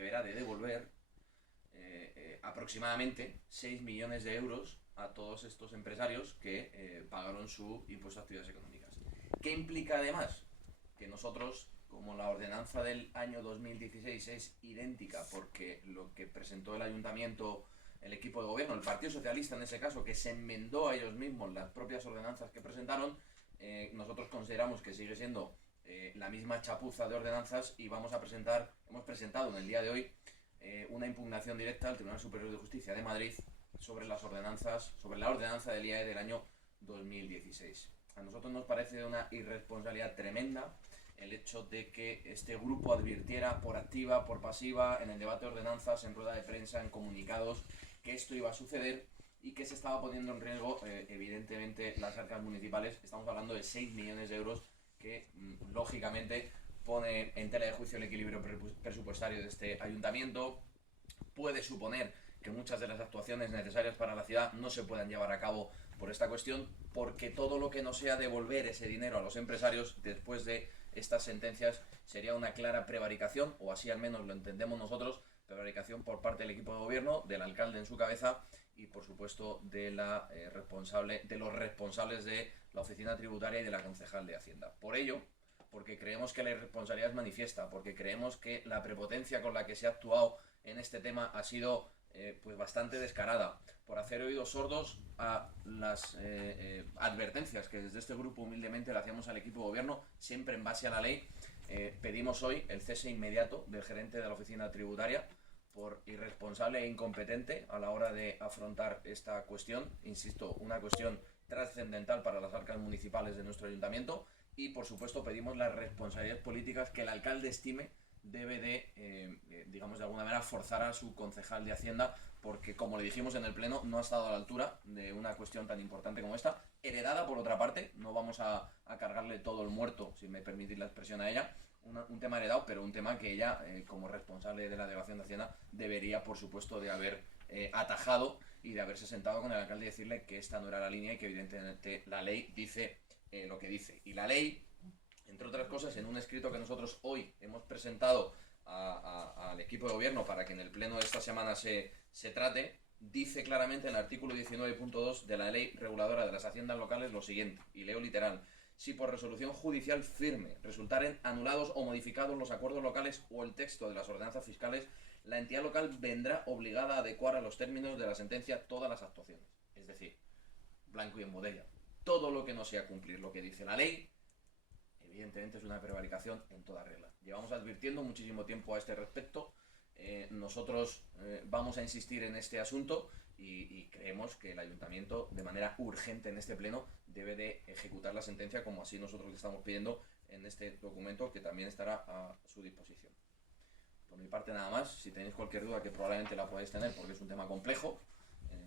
deberá de devolver aproximadamente 6 millones de euros a todos estos empresarios que pagaron su impuesto a actividades económicas. ¿Qué implica además? Que nosotros, como la ordenanza del año 2016 es idéntica, porque lo que presentó el ayuntamiento, el equipo de gobierno, el Partido Socialista en ese caso, que se enmendó a ellos mismos las propias ordenanzas que presentaron, nosotros consideramos que sigue siendo la misma chapuza de ordenanzas y hemos presentado en el día de hoy una impugnación directa al Tribunal Superior de Justicia de Madrid sobre las ordenanzas, sobre la ordenanza del IAE del año 2016. A nosotros nos parece de una irresponsabilidad tremenda el hecho de que este grupo advirtiera por activa, por pasiva, en el debate de ordenanzas, en rueda de prensa, en comunicados, que esto iba a suceder y que se estaba poniendo en riesgo, evidentemente, las arcas municipales. Estamos hablando de 6 millones de euros que, lógicamente, pone en tela de juicio el equilibrio presupuestario de este ayuntamiento. Puede suponer que muchas de las actuaciones necesarias para la ciudad no se puedan llevar a cabo por esta cuestión, porque todo lo que no sea devolver ese dinero a los empresarios después de estas sentencias sería una clara prevaricación, o así al menos lo entendemos nosotros, prevaricación por parte del equipo de gobierno, del alcalde en su cabeza y por supuesto de los responsables de la oficina tributaria y de la concejal de Hacienda. Por ello, porque creemos que la irresponsabilidad es manifiesta, porque creemos que la prepotencia con la que se ha actuado en este tema ha sido pues bastante descarada, por hacer oídos sordos a las advertencias que desde este grupo humildemente le hacíamos al equipo de gobierno, siempre en base a la ley. Pedimos hoy el cese inmediato del gerente de la oficina tributaria por irresponsable e incompetente a la hora de afrontar esta cuestión, insisto, una cuestión trascendental para las arcas municipales de nuestro ayuntamiento, y por supuesto pedimos las responsabilidades políticas que el alcalde estime debe de, digamos de alguna manera, forzar a su concejal de Hacienda, porque como le dijimos en el pleno, no ha estado a la altura de una cuestión tan importante como esta, heredada por otra parte. No vamos a cargarle todo el muerto, si me permitís la expresión, a ella, un tema heredado, pero un tema que ella, como responsable de la delegación de Hacienda, debería por supuesto de haber atajado y de haberse sentado con el alcalde y decirle que esta no era la línea y que evidentemente la ley dice lo que dice. Y la ley, entre otras cosas, en un escrito que nosotros hoy hemos presentado al equipo de gobierno para que en el pleno de esta semana se trate, dice claramente en el artículo 19.2 de la ley reguladora de las haciendas locales lo siguiente, y leo literal: si por resolución judicial firme resultaren anulados o modificados los acuerdos locales o el texto de las ordenanzas fiscales, la entidad local vendrá obligada a adecuar a los términos de la sentencia todas las actuaciones. Es decir, blanco y en botella. Todo lo que no sea cumplir lo que dice la ley, evidentemente es una prevaricación en toda regla. Llevamos advirtiendo muchísimo tiempo a este respecto. Nosotros vamos a insistir en este asunto y creemos que el ayuntamiento, de manera urgente en este pleno, debe de ejecutar la sentencia, como así nosotros le estamos pidiendo en este documento, que también estará a su disposición. Por mi parte nada más. Si tenéis cualquier duda, que probablemente la podáis tener porque es un tema complejo,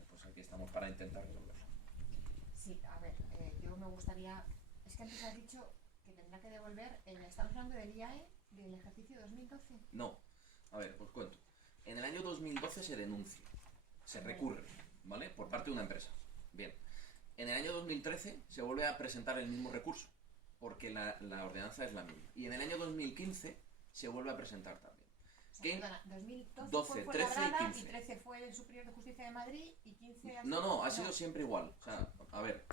pues aquí estamos para intentar resolverlo. Sí, a ver, yo me gustaría... Es que antes has dicho que tendrá que devolver... ¿estamos hablando del IAE del ejercicio 2012? No. A ver, os cuento. En el año 2012 se denuncia, se recurre, ¿vale? Por parte de una empresa. Bien. En el año 2013 se vuelve a presentar el mismo recurso, porque la ordenanza es la misma. Y en el año 2015 se vuelve a presentar también. O sea, ¿Qué? perdona, 2012 12, fue 13 y Labrada, 15. 13 fue el Superior de Justicia de Madrid y 15 ha No, ha sido siempre igual. O sea, a ver,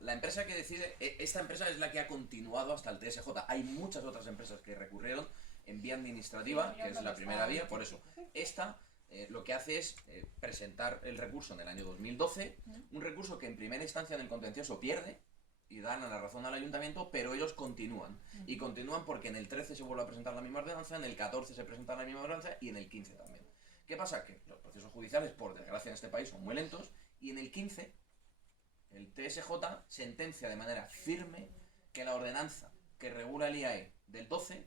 la empresa que decide, esta empresa es la que ha continuado hasta el TSJ. Hay muchas otras empresas que recurrieron en vía administrativa, que es la primera vía, por eso. Esta lo que hace es presentar el recurso en el año 2012, un recurso que en primera instancia en el contencioso pierde y dan la razón al ayuntamiento, pero ellos continúan. Y continúan porque en el 13 se vuelve a presentar la misma ordenanza, en el 14 se presenta la misma ordenanza y en el 15 también. ¿Qué pasa? Que los procesos judiciales, por desgracia en este país, son muy lentos, y en el 15 el TSJ sentencia de manera firme que la ordenanza que regula el IAE del 12,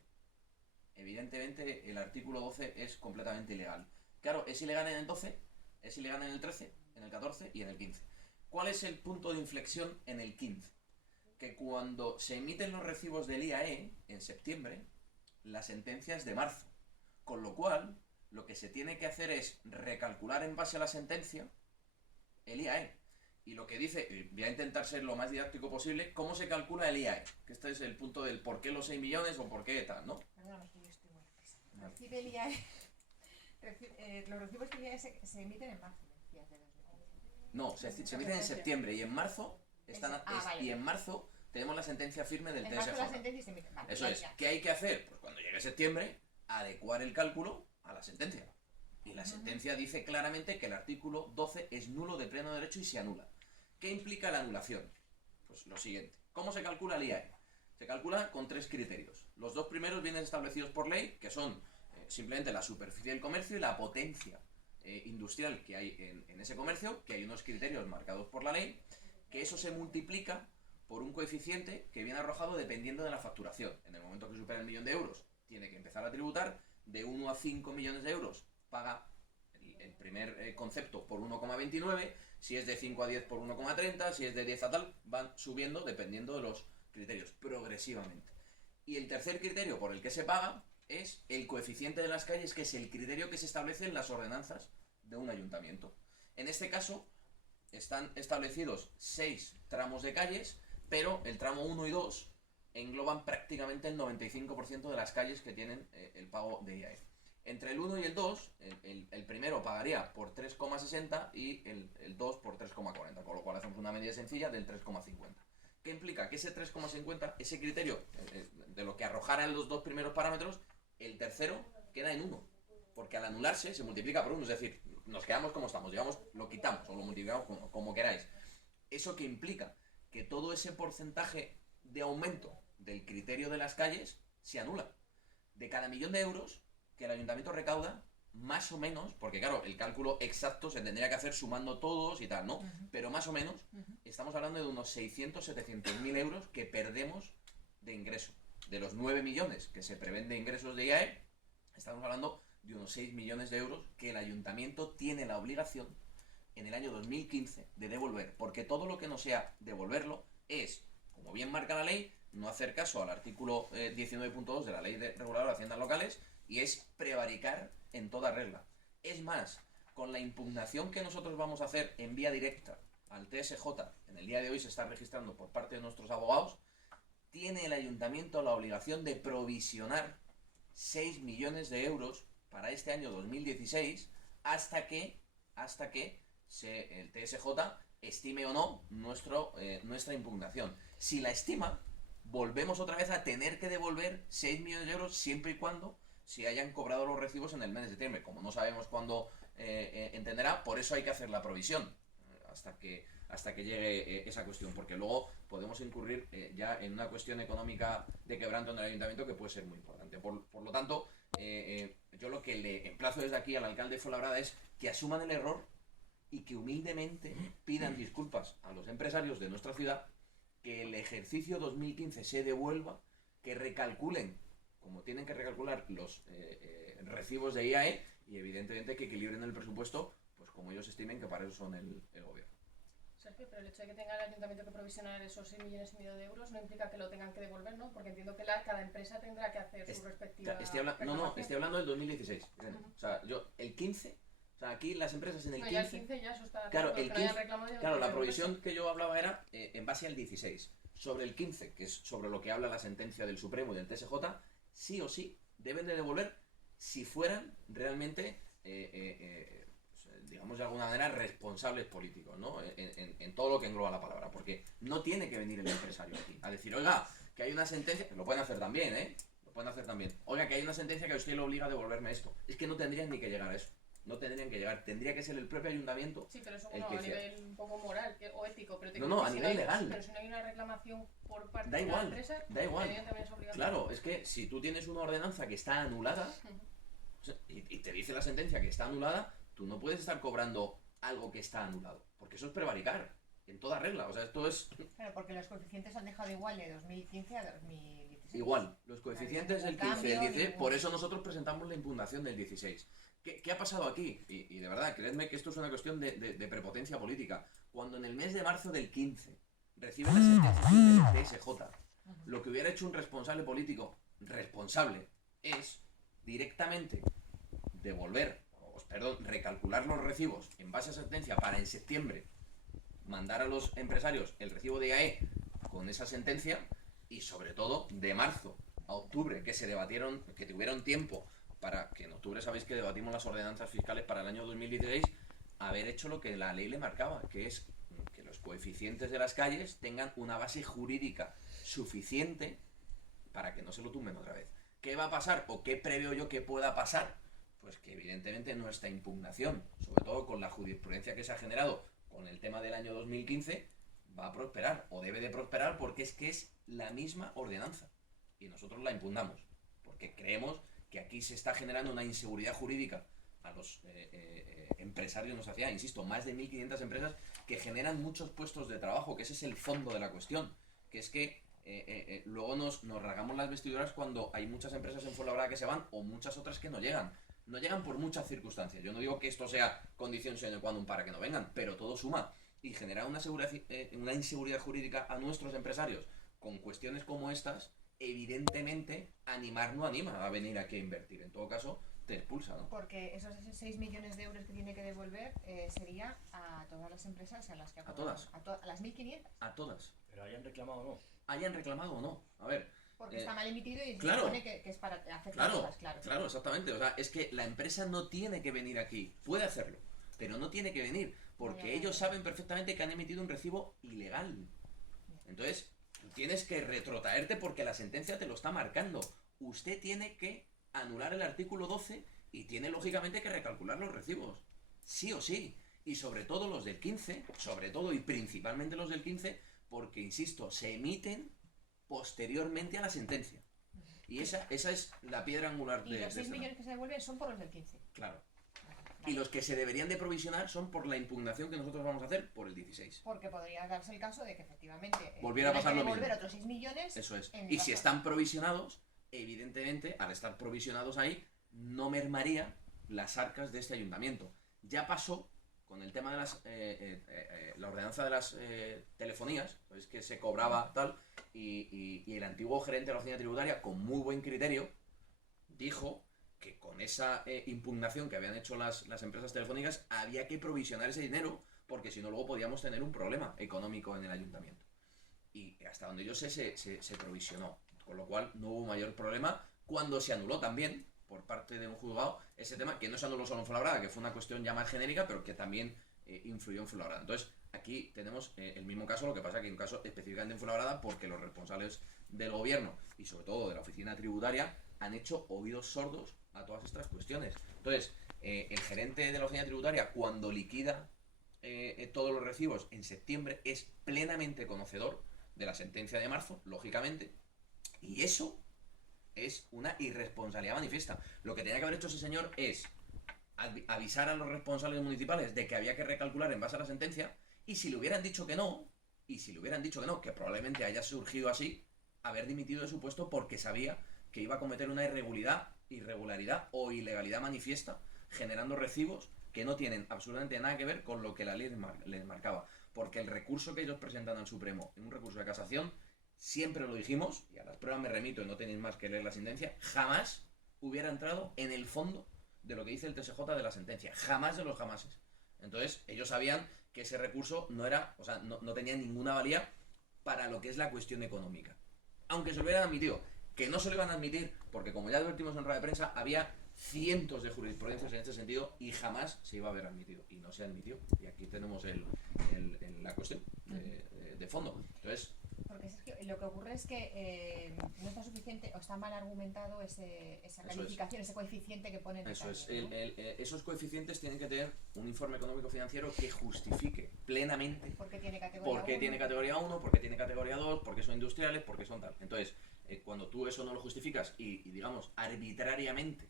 evidentemente el artículo 12 es completamente ilegal. Claro, es ilegal en el 12, es ilegal en el 13, en el 14 y en el 15. ¿Cuál es el punto de inflexión en el 15? Que cuando se emiten los recibos del IAE en septiembre, la sentencia es de marzo. Con lo cual, lo que se tiene que hacer es recalcular en base a la sentencia el IAE. Y lo que dice, y voy a intentar ser lo más didáctico posible, cómo se calcula el IAE. Que este es el punto del por qué los 6 millones o por qué tal, ¿no? Perdóname, que yo estoy muy deprisa. recibe el IAE, los recibos del IAE se emiten en marzo, decías, de 2015. No, se emiten en septiembre y en marzo vale. y en marzo tenemos la sentencia firme del En marzo la TSJ. sentencia y se emite. Vale, Eso es. ya. ¿Qué hay que hacer? Pues cuando llegue septiembre, adecuar el cálculo a la sentencia. Y la sentencia dice claramente que el artículo 12 es nulo de pleno derecho y se anula. ¿Qué implica la anulación? Pues lo siguiente. ¿Cómo se calcula el IAE? Se calcula con 3 criterios. Los 2 primeros vienen establecidos por ley, que son simplemente la superficie del comercio y la potencia industrial que hay en ese comercio, que hay unos criterios marcados por la ley, que eso se multiplica por un coeficiente que viene arrojado dependiendo de la facturación. En el momento que supera el 1.000.000 de euros, tiene que empezar a tributar. De 1 a 5 millones de euros paga el primer concepto por 1,29, si es de 5 a 10 por 1,30, si es de 10 a tal, van subiendo dependiendo de los criterios, progresivamente. Y el tercer criterio por el que se paga es el coeficiente de las calles, que es el criterio que se establece en las ordenanzas de un ayuntamiento. En este caso, están establecidos 6 tramos de calles, pero el tramo 1 y 2 engloban prácticamente el 95% de las calles que tienen el pago de IAE. Entre el 1 y el 2, el primero pagaría por 3,60 y el 2 por 3,40, con lo cual hacemos una medida sencilla del 3,50. ¿Qué implica? Que ese 3,50, ese criterio de lo que arrojaran los 2 primeros parámetros, el tercero queda en 1, porque al anularse se multiplica por 1, es decir, nos quedamos como estamos, digamos, lo quitamos o lo multiplicamos como queráis. ¿Eso qué implica? Que todo ese porcentaje de aumento del criterio de las calles se anula. De cada 1.000.000 de euros que el ayuntamiento recauda, más o menos, porque claro, el cálculo exacto se tendría que hacer sumando todos y tal, ¿no? Pero más o menos, estamos hablando de unos 600-700.000 euros que perdemos de ingreso. De los 9 millones que se prevén de ingresos de IAE, estamos hablando de unos 6 millones de euros que el ayuntamiento tiene la obligación en el año 2015 de devolver, porque todo lo que no sea devolverlo es, como bien marca la ley, no hacer caso al artículo 19.2 de la Ley Reguladora de Haciendas Locales, y es prevaricar en toda regla. Es más, con la impugnación que nosotros vamos a hacer en vía directa al TSJ, en el día de hoy se está registrando por parte de nuestros abogados, tiene el ayuntamiento la obligación de provisionar 6 millones de euros para este año 2016 hasta que el TSJ estime o no nuestra impugnación. Si la estima, volvemos otra vez a tener que devolver 6 millones de euros siempre y cuando se hayan cobrado los recibos en el mes de septiembre. Como no sabemos cuándo entenderá, por eso hay que hacer la provisión hasta que llegue esa cuestión, porque luego podemos incurrir ya en una cuestión económica de quebranto en el ayuntamiento que puede ser muy importante. Por lo tanto, yo lo que le emplazo desde aquí al alcalde de Fuenlabrada es que asuman el error y que humildemente pidan disculpas a los empresarios de nuestra ciudad, que el ejercicio 2015 se devuelva, que recalculen, como tienen que recalcular los recibos de IAE, y evidentemente que equilibren el presupuesto, pues como ellos estimen que para eso son el gobierno. Sergio, pero el hecho de que tenga el ayuntamiento que provisionar esos 6 millones y medio de euros no implica que lo tengan que devolver, ¿no? Porque entiendo que cada empresa tendrá que hacer su respectiva estoy hablando del 2016. O sea, el 15, o sea, aquí las empresas en el 15... Ya el 15 ya eso está... Claro, el 15, claro, la provisión devolverse. que yo hablaba era en base al 16. Sobre el 15, que es sobre lo que habla la sentencia del Supremo y del TSJ, sí o sí deben de devolver si fueran realmente... digamos de alguna manera responsables políticos, ¿no? En todo lo que engloba la palabra, porque no tiene que venir el empresario aquí a decir, oiga, que hay una sentencia, que lo pueden hacer también, lo pueden hacer también, oiga, que hay una sentencia que a usted le obliga a devolverme esto. Es que no tendrían ni que llegar a eso, no tendrían que llegar, tendría que ser el propio ayuntamiento. Sí, pero eso el a que nivel un poco moral o ético, pero no, a nivel legal. Pero si no hay una reclamación por parte Da de igual, la empresa, da igual. también es obligatorio. Claro, es que si tú tienes una ordenanza que está anulada, o sea, y te dice la sentencia que está anulada, tú no puedes estar cobrando algo que está anulado, porque eso es prevaricar, en toda regla, o sea, esto es... Claro, porque los coeficientes han dejado igual de 2015 a 2016. Igual, los coeficientes del 15 y del 16, ningún... por eso nosotros presentamos la impugnación del 16. ¿Qué ha pasado aquí? Y de verdad, creedme que esto es una cuestión de prepotencia política. Cuando en el mes de marzo del 15 reciben la sentencia del TSJ, lo que hubiera hecho un responsable político responsable es directamente recalcular los recibos en base a sentencia para en septiembre mandar a los empresarios el recibo de IAE con esa sentencia, y sobre todo de marzo a octubre, que se debatieron, que tuvieron tiempo para que en octubre sabéis que debatimos las ordenanzas fiscales para el año 2016, haber hecho lo que la ley le marcaba, que es que los coeficientes de las calles tengan una base jurídica suficiente para que no se lo tumben otra vez. ¿Qué va a pasar o qué preveo yo que pueda pasar? Pues que evidentemente nuestra impugnación, sobre todo con la jurisprudencia que se ha generado con el tema del año 2015, va a prosperar o debe de prosperar porque es que es la misma ordenanza y nosotros la impugnamos porque creemos que aquí se está generando una inseguridad jurídica a los empresarios, nos hacía, insisto, más de 1.500 empresas que generan muchos puestos de trabajo, que ese es el fondo de la cuestión, que es que luego nos rasgamos las vestiduras cuando hay muchas empresas en Fuenlabrada que se van o muchas otras que no llegan. No llegan por muchas circunstancias. Yo no digo que esto sea condición sine qua non para que no vengan, pero todo suma. Y generar una inseguridad jurídica a nuestros empresarios con cuestiones como estas, evidentemente, animar no anima a venir aquí a invertir. En todo caso, te expulsa, ¿no? Porque esos 6 millones de euros que tiene que devolver sería a todas las empresas a las que ha ¿A todas? a las 1.500. A todas. Pero hayan reclamado o no. Hayan reclamado o no. A ver. Porque está mal emitido y claro, se supone que es para hacer claro, todas, claro. Claro, exactamente. O sea, es que la empresa no tiene que venir aquí. Puede hacerlo, pero no tiene que venir. Porque ellos saben perfectamente que han emitido un recibo ilegal. Entonces, tú tienes que retrotraerte porque la sentencia te lo está marcando. Usted tiene que anular el artículo 12 y tiene lógicamente que recalcular los recibos. Sí o sí. Y sobre todo los del 15, sobre todo y principalmente los del 15, porque, insisto, se emiten posteriormente a la sentencia. Y esa es la piedra angular de... Y los 6 millones que se devuelven son por los del 15. Claro. Vale. Y los que se deberían de provisionar son por la impugnación que nosotros vamos a hacer por el 16. Porque podría darse el caso de que efectivamente volviera a pasar lo mismo. Devolver otros 6 millones. Eso es. Y si están provisionados, evidentemente, al estar provisionados ahí, no mermaría las arcas de este ayuntamiento. Ya pasó con el tema de la ordenanza de las telefonías, sabéis que se cobraba tal, y el antiguo gerente de la oficina tributaria, con muy buen criterio, dijo que con esa impugnación que habían hecho las empresas telefónicas había que provisionar ese dinero, porque si no luego podíamos tener un problema económico en el ayuntamiento. Y hasta donde yo sé se provisionó, con lo cual no hubo mayor problema cuando se anuló también por parte de un juzgado ese tema, que no se anuló solo en Fuenlabrada, que fue una cuestión ya más genérica, pero que también influyó en Fuenlabrada. Entonces, aquí tenemos el mismo caso, lo que pasa que en un caso específicamente en Fuenlabrada, porque los responsables del gobierno y sobre todo de la oficina tributaria han hecho oídos sordos a todas estas cuestiones. Entonces, el gerente de la oficina tributaria, cuando liquida todos los recibos en septiembre, es plenamente conocedor de la sentencia de marzo, lógicamente, y eso es una irresponsabilidad manifiesta. Lo que tenía que haber hecho ese señor es avisar a los responsables municipales de que había que recalcular en base a la sentencia, y si le hubieran dicho que no, que probablemente haya surgido así, haber dimitido de su puesto porque sabía que iba a cometer una irregularidad o ilegalidad manifiesta, generando recibos que no tienen absolutamente nada que ver con lo que la ley les marcaba. Porque el recurso que ellos presentan al Supremo, en un recurso de casación, siempre lo dijimos, y a las pruebas me remito y no tenéis más que leer la sentencia, jamás hubiera entrado en el fondo de lo que dice el TSJ de la sentencia. Jamás de los jamases. Entonces, ellos sabían que ese recurso no tenía ninguna valía para lo que es la cuestión económica. Aunque se lo hubieran admitido, que no se lo iban a admitir, porque como ya advertimos en rueda de prensa, había cientos de jurisprudencias en este sentido y jamás se iba a haber admitido. Y no se admitió. Y aquí tenemos la cuestión de fondo. Entonces, porque es que lo que ocurre es que no está suficiente o está mal argumentado esa calificación, ese coeficiente que pone. Eso es. Esos coeficientes tienen que tener un informe económico financiero que justifique plenamente por qué tiene categoría 1, por qué tiene categoría 2, por qué son industriales, por qué son tal. Entonces, cuando tú eso no lo justificas y digamos, arbitrariamente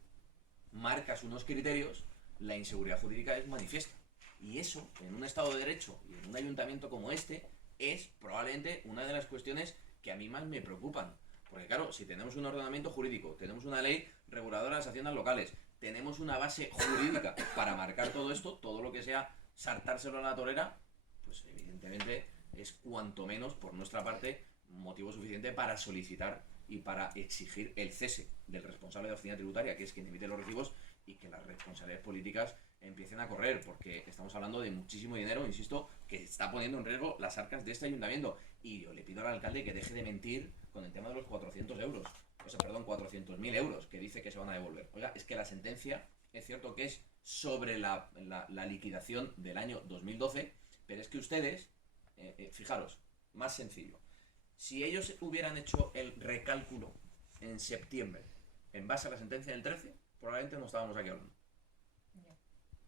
marcas unos criterios, la inseguridad jurídica es manifiesta. Y eso, en un Estado de Derecho y en un ayuntamiento como este, es probablemente una de las cuestiones que a mí más me preocupan. Porque claro, si tenemos un ordenamiento jurídico, tenemos una ley reguladora de las haciendas locales, tenemos una base jurídica para marcar todo esto, todo lo que sea saltárselo a la torera, pues evidentemente es cuanto menos por nuestra parte motivo suficiente para solicitar y para exigir el cese del responsable de la oficina tributaria, que es quien emite los recibos, y que las responsabilidades políticas empiecen a correr, porque estamos hablando de muchísimo dinero, insisto, que está poniendo en riesgo las arcas de este ayuntamiento. Y yo le pido al alcalde que deje de mentir con el tema de los 400 euros. o sea, perdón, 400.000 euros que dice que se van a devolver. Oiga, es que la sentencia es cierto que es sobre la liquidación del año 2012, pero es que ustedes, fijaros, más sencillo, si ellos hubieran hecho el recálculo en septiembre en base a la sentencia del 13, probablemente no estábamos aquí hablando.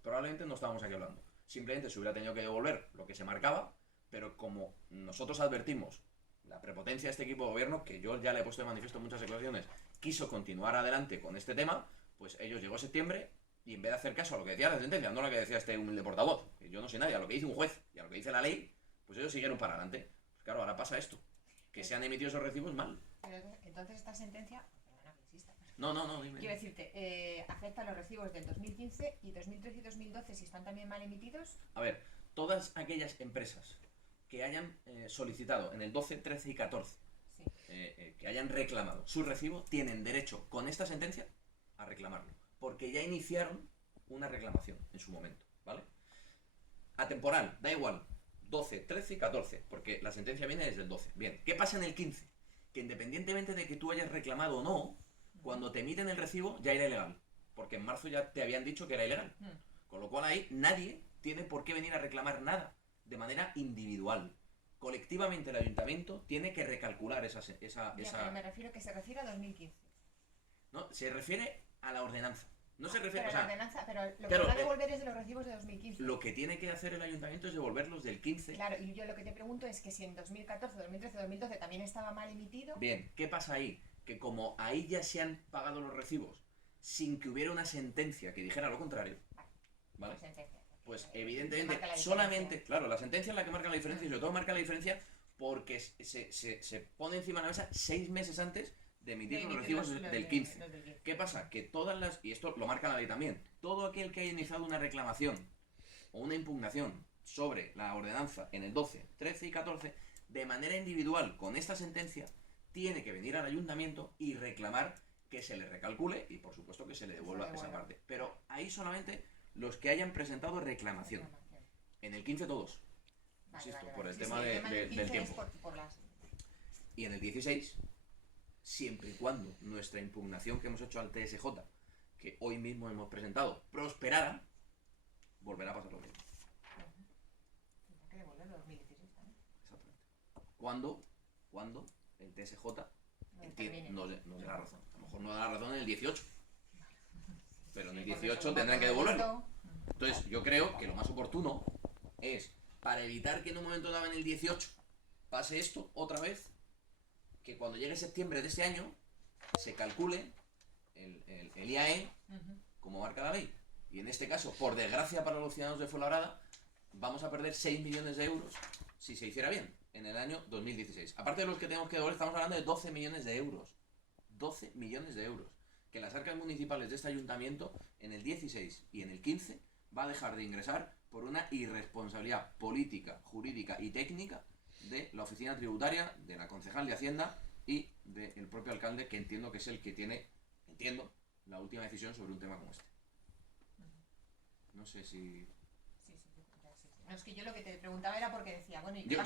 Probablemente no estábamos aquí hablando. Simplemente se hubiera tenido que devolver lo que se marcaba, pero como nosotros advertimos la prepotencia de este equipo de gobierno, que yo ya le he puesto de manifiesto en muchas declaraciones, quiso continuar adelante con este tema, pues ellos llegó septiembre y en vez de hacer caso a lo que decía la sentencia, no a lo que decía este humilde portavoz, que yo no sé nadie, a lo que dice un juez y a lo que dice la ley, pues ellos siguieron para adelante. Pues claro, ahora pasa esto, que se han emitido esos recibos mal. Pero entonces esta sentencia, perdona que insista, No, dime. quiero decirte, afecta a los recibos del 2015 y 2013 y 2012 si están también mal emitidos. A ver, todas aquellas empresas que hayan solicitado en el 12, 13 y 14, Sí. que hayan reclamado su recibo, tienen derecho con esta sentencia a reclamarlo, porque ya iniciaron una reclamación en su momento, ¿vale? Atemporal, da igual, 12, 13 y 14, porque la sentencia viene desde el 12. Bien, ¿qué pasa en el 15? Que independientemente de que tú hayas reclamado o no, cuando te emiten el recibo ya era ilegal, porque en marzo ya te habían dicho que era ilegal. Con lo cual ahí nadie tiene por qué venir a reclamar nada de manera individual. Colectivamente el ayuntamiento tiene que recalcular esa... Pero me refiero que se refiere a 2015. No, se refiere a la ordenanza. No se refiere... Pero o sea, la ordenanza, pero lo claro, que va a devolver es de los recibos de 2015. lo que tiene que hacer el ayuntamiento es devolverlos del 15. Claro, y yo lo que te pregunto es que si en 2014, 2013, 2012 también estaba mal emitido. Bien, ¿qué pasa ahí? Que como ahí ya se han pagado los recibos sin que hubiera una sentencia que dijera lo contrario, ¿vale? Pues evidentemente solamente, claro, la sentencia es la que marca la diferencia y sobre todo marca la diferencia porque se pone encima de la mesa 6 meses antes de emitir los recibos del 15. ¿Qué pasa? Que todas las, y esto lo marca la ley también, todo aquel que haya iniciado una reclamación o una impugnación sobre la ordenanza en el 12, 13 y 14, de manera individual con esta sentencia, tiene que venir al ayuntamiento y reclamar que se le recalcule y por supuesto que se le devuelva esa parte. Pero ahí solamente los que hayan presentado reclamación. En el 15 todos. Insisto, por el tema del tiempo. Y en el 16, siempre y cuando nuestra impugnación que hemos hecho al TSJ, que hoy mismo hemos presentado, prosperara, volverá a pasar lo mismo. Tendrá que devolverlo 2016 también. Exactamente. Cuando el TSJ no dé la razón. A lo mejor no da la razón en el 18. Pero en el 18 tendrán que devolverlo. Entonces yo creo que lo más oportuno es, para evitar que en un momento dado en el 18 pase esto otra vez, que cuando llegue septiembre de este año se calcule el IAE como marca la ley. Y en este caso, por desgracia para los ciudadanos de Fuenlabrada, vamos a perder 6 millones de euros si se hiciera bien en el año 2016. Aparte de los que tenemos que devolver, estamos hablando de 12 millones de euros. 12 millones de euros. Que las arcas municipales de este ayuntamiento en el 16 y en el 15 va a dejar de ingresar por una irresponsabilidad política, jurídica y técnica de la oficina tributaria, de la concejal de Hacienda y del propio alcalde, que entiendo que es el que tiene, la última decisión sobre un tema como este. No sé si... No, es que yo lo que te preguntaba era porque decía, bueno, ¿y ¿qué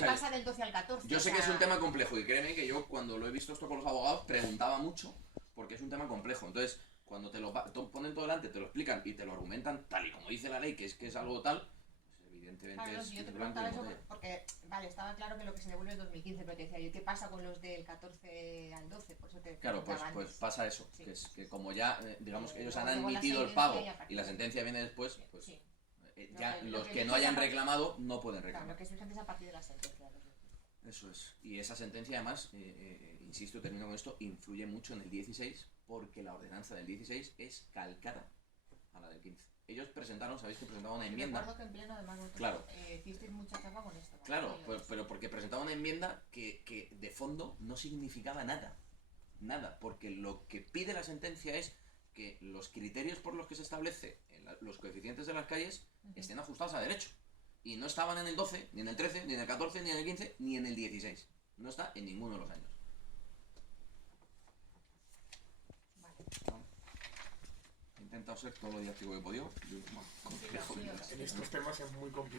pasa del 12 al 14? Yo sé que es un tema complejo y créeme que yo cuando lo he visto esto con los abogados preguntaba mucho porque es un tema complejo. Entonces, cuando te lo ponen todo delante, te lo explican y te lo argumentan tal y como dice la ley, que es algo tal, pues evidentemente claro, es... Si yo te preguntaba eso porque, vale, estaba claro que lo que se devuelve es 2015, pero te decía yo, ¿qué pasa con los del 14 al 12? Por eso te claro, pues pasa eso, sí. que es que como ya, digamos que ellos han luego admitido el pago y la sí. sentencia viene después, pues... Sí. Ya lo los que que no hayan dices reclamado no pueden Claro, reclamar. lo que es vigente es a partir de la sentencia. Eso es. Y esa sentencia además, insisto, termino con esto, influye mucho en el 16 porque la ordenanza del 16 es calcada a la del 15. Ellos presentaron, sabéis que presentaban una enmienda. Recuerdo que en pleno además vosotros Claro. hicisteis mucha charla con esto. ¿Vale? Claro, pero porque presentaban una enmienda que de fondo no significaba nada. Nada, porque lo que pide la sentencia es que los criterios por los que se establece los coeficientes de las calles estén ajustados a derecho. Y no estaban en el 12, ni en el 13, ni en el 14, ni en el 15, ni en el 16. No está en ninguno de los años. Vale. He intentado ser todo lo didáctico que he podido. Sí, En estos temas es muy complicado.